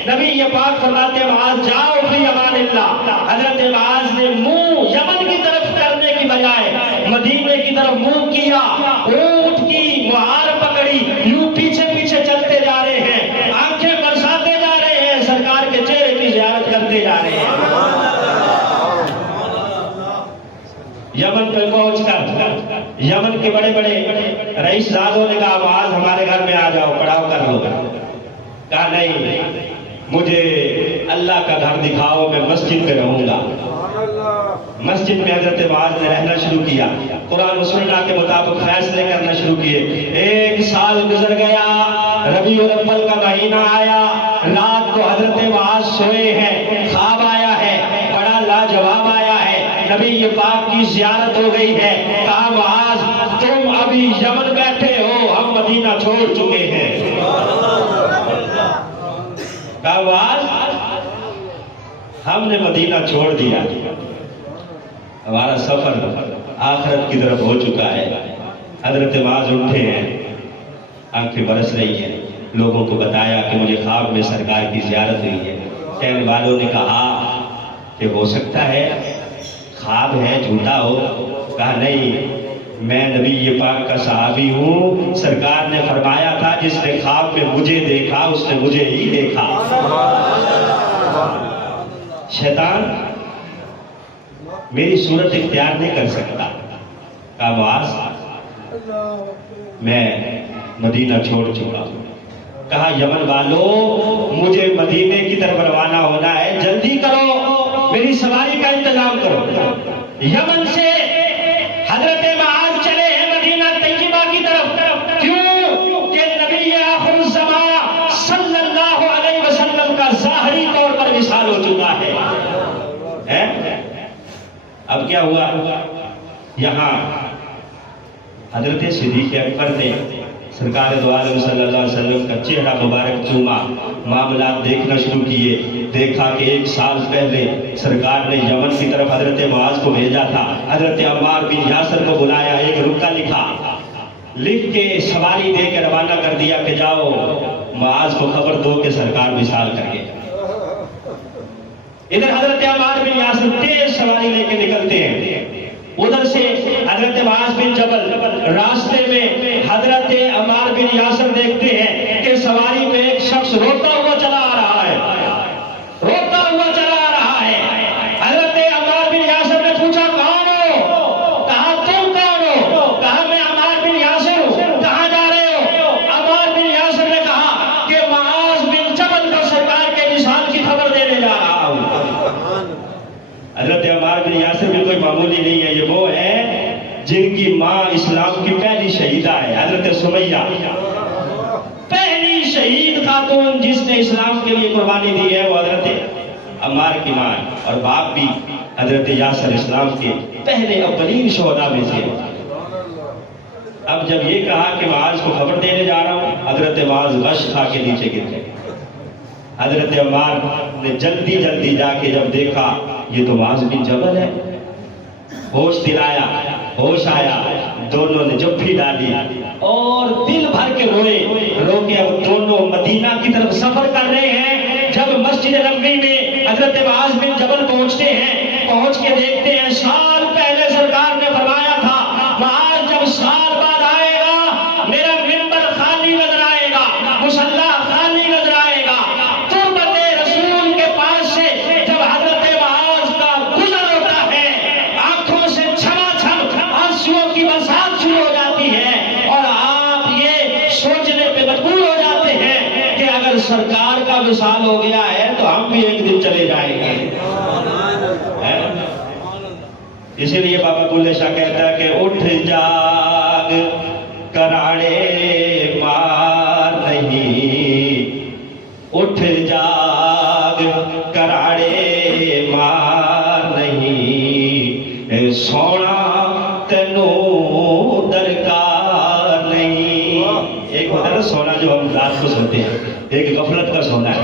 نبی پاک فرماتے ہیں معاذ جاؤ فی امان اللہ۔ حضرت معاذ نے منہ یمن کی طرف کرنے کی بجائے مدینے کی طرف منہ کیا، اونٹ کی مہار پکڑی، یوں پیچھے پیچھے چلتے جا رہے ہیں، آنکھیں برساتے جا رہے ہیں، سرکار کے چہرے کی زیارت کرتے جا رہے ہیں۔ یمن پہ پہنچ کر یمن کے بڑے بڑے رئیس زادوں نے کہا معاذ ہمارے گھر میں آ جاؤ، پڑاؤ کر لو۔ کہا نہیں، مجھے اللہ کا گھر دکھاؤ، میں مسجد میں رہوں گا۔ مسجد میں حضرت معاذ نے رہنا شروع کیا۔ قرآن و سنت کے مطابق فیصلے کرنا شروع کیے. 1 سال گزر گیا، ربیع الاول کا مہینہ آیا، رات کو حضرت معاذ سوئے ہیں، خواب آیا ہے، بڑا لاجواب آیا ہے، نبی پاک کی زیارت ہو گئی ہے. کہا معاذ تم ابھی یمن بیٹھے ہو، ہم مدینہ چھوڑ چکے ہیں. کہا معاذ ہم نے مدینہ چھوڑ دیا، ہمارا سفر آخرت کی طرف ہو چکا ہے. حضرت معاذ اٹھے ہیں، آنکھیں برس رہی ہیں، لوگوں کو بتایا کہ مجھے خواب میں سرکار کی زیارت ہوئی ہے. کہنے والوں نے کہا کہ ہو سکتا ہے خواب ہے، جھوٹا ہو. کہا نہیں، میں نبی پاک کا صحابی ہوں، سرکار نے فرمایا تھا جس نے خواب میں مجھے دیکھا اس نے مجھے ہی دیکھا. شیطان میری صورت اختیار نہیں کر سکتا. کہا معاذ میں مدینہ چھوڑ چکا ہوں. کہا یمن والوں مجھے مدینے کی طرف روانہ ہونا ہے، جلدی کرو، میری سواری کا انتظام کرو. یمن سے حضرت معاذ چلے ہیں مدینہ طیبہ کی طرف. کیوں کہ نبی آخر الزمان صلی اللہ علیہ وسلم کا ظاہری طور پر وصال ہو چکا ہے. اب کیا ہوا؟ یہاں حضرت صدیق اکبر نے سرکار دو عالم صلی اللہ علیہ وسلم کا چہرہ مبارک چوما، معاملات دیکھنا شروع کیے. دیکھا کہ 1 سال پہلے سرکار نے یمن کی طرف حضرت معاذ کو بھیجا تھا. حضرت عمار بن یاسر کو بلایا، ایک رکا لکھا، لکھ کے سواری دے کے روانہ کر دیا کہ جاؤ معاذ کو خبر دو کہ سرکار وصال کر گئے. ادھر حضرت عمار بن یاسر تیز سواری لے کے نکلتے ہیں. ادھر سے حضرت معاذ بن جبل راستے میں حضرت عمار بن یاسر دیکھتے ہیں کہ سواری میں ایک شخص روتا ہوا چلا آ رہا ہے، روتا ہوا چلا آ رہا ہے. حضرت عمار بن یاسر نے پوچھا کون ہو؟ کہا تم کون ہو؟ کہا میں عمار بن یاسر ہوں. کہاں جا رہے ہو؟ عمار بن یاسر نے کہا کہ معاذ بن جبل کو سرکار کے وصال کی خبر دینے جا رہا ہوں. حضرت عمار بن یاسر بھی کوئی معمولی نہیں ہے، یہ وہ ہے جن کی ماں اسلام کی پہلی شہیدہ ہے، حضرت سمیہ، پہلی شہید خاتون جس نے اسلام کے لیے قربانی دی ہے وہ حضرت عمار کی ماں ہے. اور باپ بھی حضرت یاسر اسلام کے پہلے اولین شہداء میں سے. اب جب یہ کہا کہ معاذ کو خبر دینے جا رہا ہوں، حضرت معاذ غش کھا کے نیچے گر گئے. حضرت عمار نے جلدی جلدی جا کے جب دیکھا یہ تو معاذ بن جبل ہے، ہوش دلایا، ہوش آیا، دونوں نے جپھی ڈالی اور دل بھر کے روئے. رو کے اب دونوں مدینہ کی طرف سفر کر رہے ہیں. جب مسجد نبوی میں حضرت معاذ بن جبل پہنچتے ہیں، پہنچ کے دیکھتے ہیں سال پہلے سرکار نے فرمایا تھا معاذ جب سال بعد آئے گا میرا منبر خالی نظر آئے گا، مصلی خالی نظر آئے گا. تربت رسول کے پاس سے جب حضرت معاذ کا گزر ہوتا ہے آنکھوں سے چھما چھم آنسوؤں کی برسات شروع ہو جاتی ہے اور آپ یہ سوچنے پہ مجبور ہو جاتے ہیں کہ اگر سرکار کا وصال ہو گیا ہے تو ہم بھی ایک دن چلے جائیں گے. اسی لیے بابا بلے شاہ کہتا ہے کہ اٹھ جاگ کراڑے مار نہیں، اٹھ جاگ کراڑے مار نہیں، سونا تینوں درکار نہیں. ایک ہوتا ہے نا سونا جو ہم رات کو سوتے ہیں، ایک غفلت کا سونا ہے،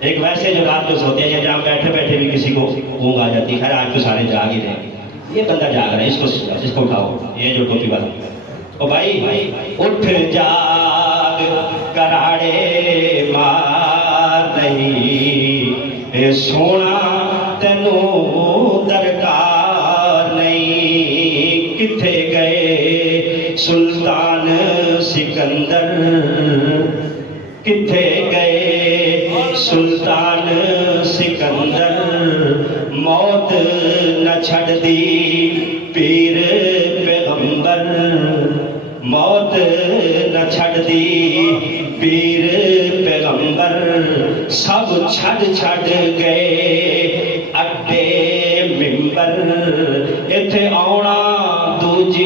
ایک ویسے جو رات کو سوتے ہیں جہاں بیٹھے بیٹھے بھی کسی کو اونگ آ جاتی ہے. خیر آج تو سارے جاگ ہی رہے ہیں، یہ بندہ جاگ رہا ہے، اس کو اٹھاؤ، یہ جو ٹوپی والا. او بھائی اٹھ جاگ کراڑے مار نہیں، سونا تینوں درکار نہیں. کتھے گئے سلطان سکندر، کتھے گئے سلطان سکندر، موت نہ چھڑ دی پیر پیغمبر، موت نہ چھڑ دی پیر پیغمبر. سب چھڑ گئے اڈے ممبر، ایتھے آਉਣਾ دوجی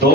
2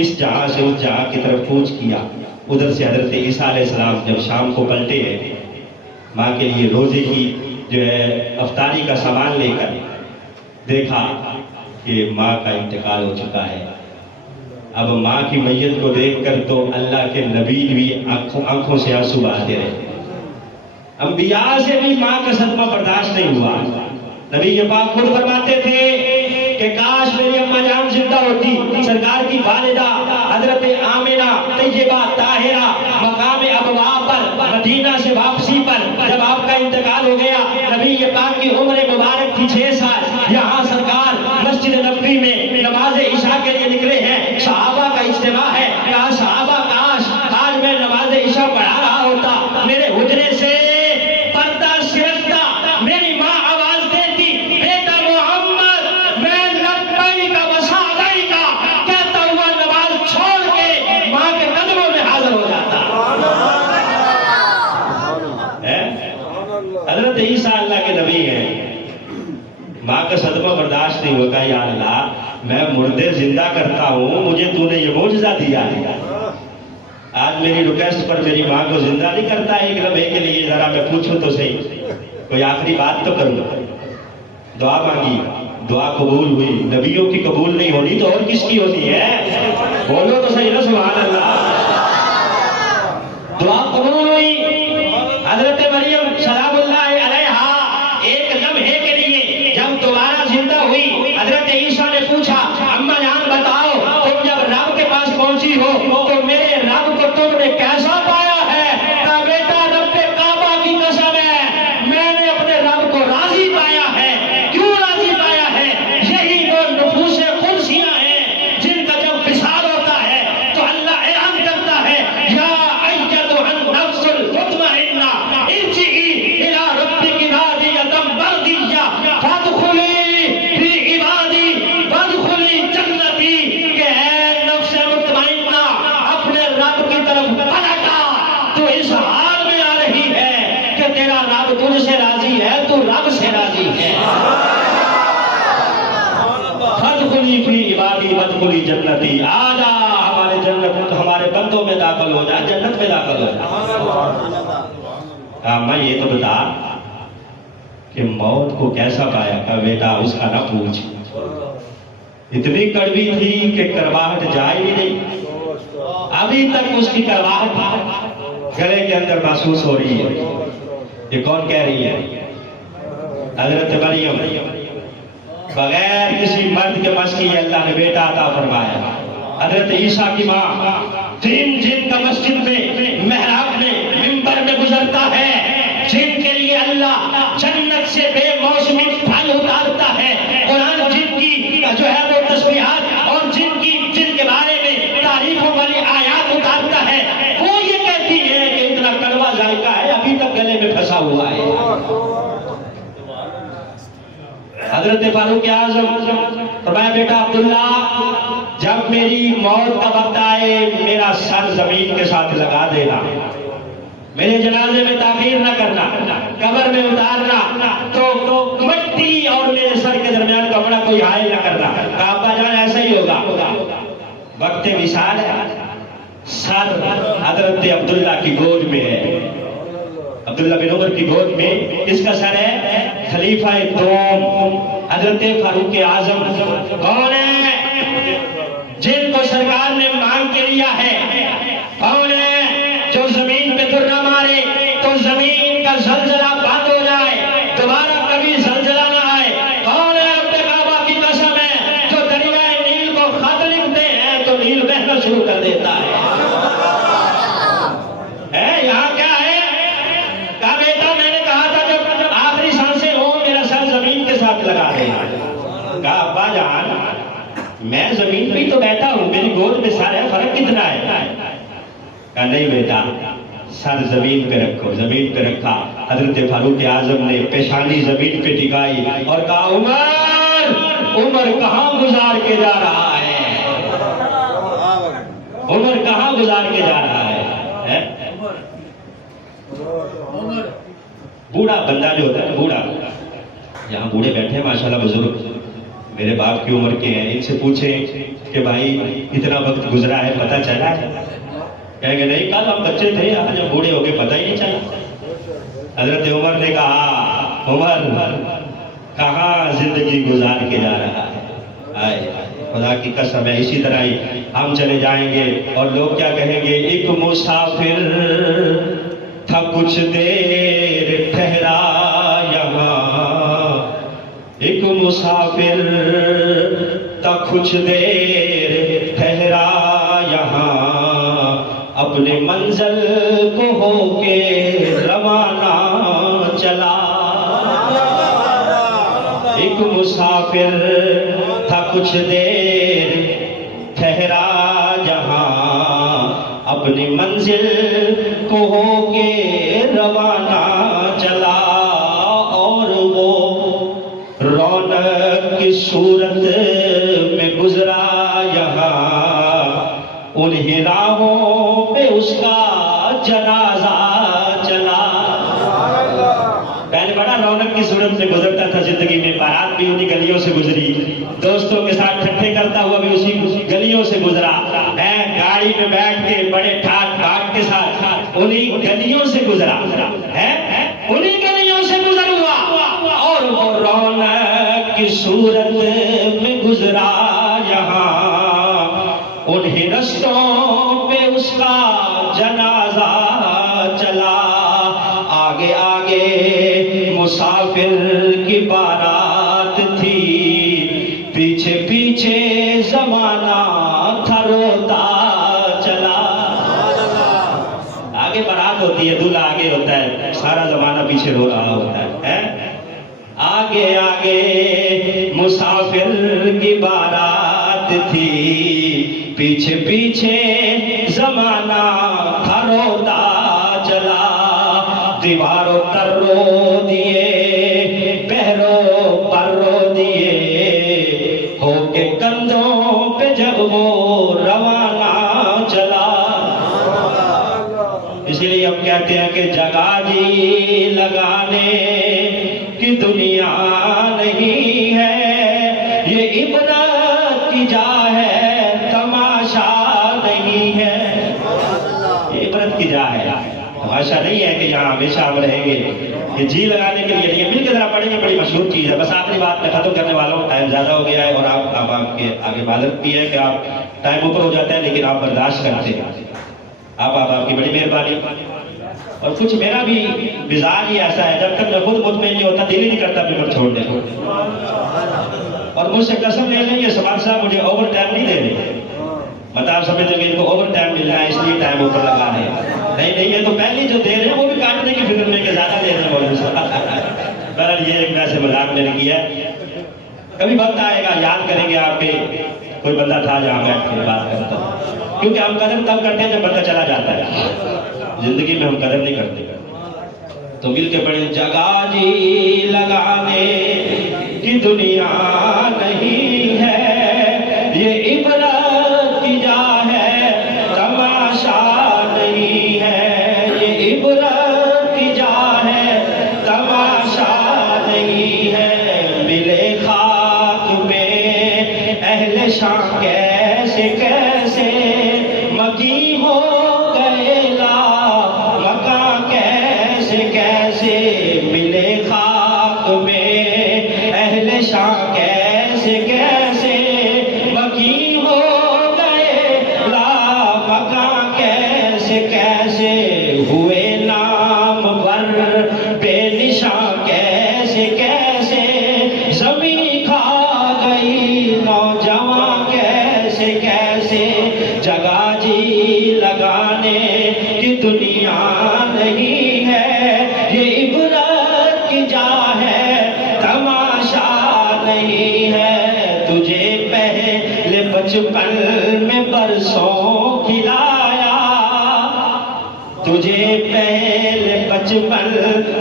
اس جہاں سے اس جہاں کی طرف کوچ کیا. ادھر سے حضرت عیسیٰ علیہ السلام جب شام کو پلٹے ہیں ماں کے لیے روزے کی جو ہے افطاری کا سامان لے کر، دیکھا کہ ماں کا انتقال ہو چکا ہے. اب ماں کی میت کو دیکھ کر تو اللہ کے نبی بھی آنکھوں سے آنسو بہاتے رہے. انبیاء سے بھی ماں کا صدمہ برداشت نہیں ہوا. نبی پاک خود فرماتے تھے کہ کاش میری اماں جان زندہ ہوتی. سرکار کی والدہ حضرت آمنہ طیبہ طاہرہ مقام ابوا پر مدینہ سے واپسی پر جب آپ کا انتقال ہو گیا، نبی پاک کی عمر مبارک تھی 6 سال. یہاں سرکار مسجد نبوی میں نماز عشاء کے لیے نکلے ہیں. صحابہ کا اجتماع ہے. کہا صحابہ کاش آج میں نماز عشاء پڑھا رہا ہوتا، میرے حجرے سے پردہ سرکتا، میری ماں آواز دیتی بیٹا محمد میں لبیک و سعدیک کہتا ہوا نماز چھوڑ کے ماں کے قدموں میں حاضر ہو جاتا. حضرت عیسیٰ اللہ کے نبی ہیں. ماں کا صدمہ برداشت نہیں ہوتا. یا اللہ میں مردے زندہ کرتا ہوں، مجھے تو نے یہ معجزہ دیا ہے، آج میری ریکویسٹ پر میری ماں کو زندہ نہیں کرتا. ایک لمحے کے لیے ذرا میں پوچھوں تو صحیح، کوئی آخری بات تو کروں. دعا مانگی، دعا قبول ہوئی. نبیوں کی قبول نہیں ہونی تو اور کس کی ہوتی ہے؟ بولو تو صحیح نا سبحان اللہ. دعا قبول ہوئی. حضرت مریم سلام اللہ علیہا ایک لمحے کے لیے جب دوبارہ زندہ ہوئی، حضرت عیسیٰ نے پوچھا اماں جان بتاؤ تم جب رب کے پاس پہنچی ہو تو میرے رب کو تم نے کیسا پایا ہے؟ کہا بیٹا رب کعبہ کی قسم ہے میں نے اپنے رب کو راضی پایا ہے. کیوں راضی پایا ہے؟ یہی وہ نفوس قدسیاں ہیں جن کا جب وصال ہوتا ہے تو اللہ اعلان کرتا ہے یا ایتھا النفس المطمئنہ ارجعی الی ربک راضیۃ مرضیہ فادخلی فی عبادی وادخلی جنتی. کہ اے نفس مطمئنہ اپنے رب کی طرف پلٹا، تو اس حال میں آ رہی ہے کہ تیرا رب تجھ سے راضی ہے، تو رب سے راضی ہے. فادخلی فی عبادی وادخلی جنتی. آجا ہمارے جنت ہمارے بندوں میں داخل ہو جا، جنت میں داخل ہو جا. میں یہ تو بتا کہ موت کو کیسا پایا؟ کہ بیٹا اس کا نہ پوچھ. اتنی کڑوی تھی کہ کرواہٹ جائے ہی نہیں. ابھی تک اس کی کرواہٹ گلے کے اندر محسوس ہو رہی ہے. یہ کون کہہ رہی ہے؟ حضرت مریم. بغیر کسی مرد کے بس کی اللہ نے بیٹا عطا فرمایا. حضرت عیسیٰ کی ماں جن کا مسجد میں محراب میں منبر میں گزرتا ہے، جن کے لیے اللہ جنت سے بے موسمی پھل اتارتا ہے، قرآن جن کی جو ہے وہ تسبیحات اور جن کے بارے میں تعریفوں والی آیات اتارتا ہے، وہ یہ کہتی ہے کہ اتنا کڑوا ذائقہ ہے ابھی تک گلے میں پھنسا ہوا ہے. حضرت فاروق اعظم فرمایا بیٹا عبداللہ جب میری موت کا وقت آئے میرا سر زمین کے ساتھ لگا دینا، میرے جنازے میں تاخیر نہ کرنا، قبر میں اتارنا تو مٹی اور میرے سر کے درمیان کپڑا کوئی حائل نہ کرنا. کہا ابا جان ایسا ہی ہوگا. وقت وصال ہے. سر حضرت عبداللہ کی گود میں ہے. عبداللہ بن عمر کی گود میں کس کا سر ہے؟ خلیفہ دوم حضرت فاروق اعظم. کون ہے؟ جن کو سرکار نے مانگ کے لیا ہے. کون ہے؟ جو زمین پہ درہ مارے تو زمین کا زلزلہ بند ہو جائے، دوبارہ کبھی زلزلہ نہ آئے. کون ہے؟ اپنے کعبہ کی قسم ہے جو دریائے نیل کو خط لکھتے ہیں تو نیل بہنا شروع کر دیتا ہے. یہاں کیا ہے؟ کہا بیٹا میں نے کہا تھا جب آخری سانسیں ہو میرا سر زمین کے ساتھ لگا دینا. کہا ابا جان میں زمین پہ تو بیٹھا ہوں، میری گود میں سر ہے، فرق کتنا ہے؟ کہا نہیں بیٹا سر زمین پہ رکھو. زمین پہ رکھا. حضرت فاروق اعظم نے پیشانی زمین پہ ٹکائی اور کہا عمر کہاں گزار کے جا رہا ہے؟ عمر کہاں گزار کے جا رہا ہے؟ بوڑھا بندہ جو ہوتا ہے، بوڑھا، یہاں بوڑھے بیٹھے ہیں ماشاءاللہ بزرگ، میرے باپ کی عمر کے ہیں، ان سے پوچھیں کہ بھائی اتنا وقت گزرا ہے پتہ چلا ہے؟ کہیں گے نہیں، کل ہم بچے تھے، آج جب بوڑھے ہو گئے پتہ ہی نہیں چلا۔ حضرت عمر نے کہا عمر کہاں زندگی گزار کے جا رہا ہے، آئے خدا کی قسم ہے اسی طرح ہی ہم چلے جائیں گے اور لوگ کیا کہیں گے، ایک مسافر تھا کچھ دیر ٹھہرا یہاں، ایک مسافر تھا کچھ دیر ٹھہرا یہاں، اپنے منزل کو ہو کے روانہ چلا۔ ایک مسافر تھا کچھ دیر ٹھہرا جہاں، اپنی منزل کو ہو کے روانہ چلا، اور وہ رونق کی صورت میں گزرا یہاں، انہی راہوں پہ اس کا جنازہ چلا۔ پہلے بڑا رونق کی صورت میں گزرتا تھا زندگی میں، بارات بھی انہی گلیوں سے گزری، دوستوں کے ساتھ ٹھٹھے کرتا ہوا بھی اسی گلیوں سے گزرا، گاڑی میں بیٹھ کے بڑے ٹھاٹ ٹھاٹ کے ساتھ انہی گلیوں سے گزرا، انہی گلیوں سے گزر ہوا، اور وہ رونق کی صورت میں گزرا یہاں، انہی رستوں پہ اس کا جنازہ چلا۔ آگے آگے مسافر کی بارات تھی، پیچھے پیچھے زمانہ تھا روتا چلا۔ آگے بارات ہوتی ہے، دولہا آگے ہوتا ہے، سارا زمانہ پیچھے رو رہا ہوتا ہے۔ آگے آگے مسافر کی بارات تھی، پیچھے پیچھے زمانہ تھا روتا چلا۔ دیواروں پر رو دیے، پہروں پر رو دیے، ہو کے کندھوں پہ جب وہ روانہ چلا۔ اسی لیے ہم کہتے ہیں کہ جگہ جی لگانے کی دنیا نہیں ہے، یہ عبرت کی جا ہے، تماشا نہیں ہے۔ یہ عبرت کی جا ہے، تماشا نہیں ہے کہ یہاں ہمیشہ ہم رہیں گے۔ یہ جی لگانے کے لیے نہیں، مل کے ذرا پڑھیں گے، بڑی مشہور چیز ہے۔ بس آخری بات میں ختم کرنے والا ہوں، ٹائم زیادہ ہو گیا ہے، اور آپ کے آگے معذرت بھی ہے کہ آپ ٹائم اوپر ہو جاتا ہے لیکن آپ برداشت کرتے ہیں، آپ کی بڑی مہربانی۔ اور کچھ میرا بھی مزاج ہی ایسا ہے، جب تک میں خود مطمئن نہیں ہوتا دل ہی نہیں کرتا پیپر چھوڑنے کو، اور مجھ سے قسم لے لیں گے سماج صاحب مجھے اوور ٹائم نہیں دے رہے، مطلب آپ سمجھیں گے ان کو اوور ٹائم مل رہا ہے اس لیے ٹائم اوپر لگا رہے ہیں۔ نہیں، یہ تو پہلے جو دے رہے ہیں وہ بھی کاٹنے کی فکر میں کہ زیادہ دے رہے ہیں مولوی صاحب۔ بہرحال یہ ایک ویسے مذاق میں نے کیا ہے، کبھی وقت آئے گا یاد کریں گے آپ کے، کوئی بندہ تھا جہاں بیٹھ کے بات کرتا، کیونکہ ہم قدر تب کرتے ہیں جب بندہ چلا جاتا ہے، زندگی میں ہم قدر نہیں کرتے۔ تو مل کے پڑھیں، جگہ جی لگانے کی دنیا نہیں ہے، یہ عبرت کی جا ہے، تماشا نہیں ہے، یہ عبرت کی جا ہے، تماشا نہیں ہے۔ ملے خاک میں اہل شام کیسے کیسے، مکی ہو گئے لا مکان کیسے کیسے، ملے خاک میں اہل شام کیسے کیسے، مکی ہو گئے لا مکان کیسے کیسے، ہوئے نام بر بے نشان کیسے کیسے، زمین کھا گئی نوجوان کیسے کیسے۔ جگہ جی لگانے کی دنیا نہیں ہے، یہ عبرت کی جا ہے، تماشا نہیں ہے۔ تجھے پہلے بچپن میں برسوں کھلایا، تجھے پہلے بچپن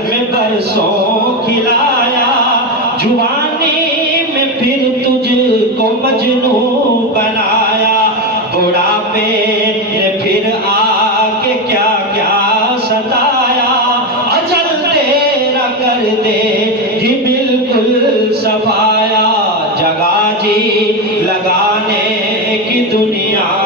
میں برسوں کھلایا، جوانی میں پھر تجھ کو مجنون بنایا، بڑھاپے نے پھر آ کے کیا کیا ستایا، اجل تیرا کر دے یہ بالکل صفایا۔ جگہ لگانے کی دنیا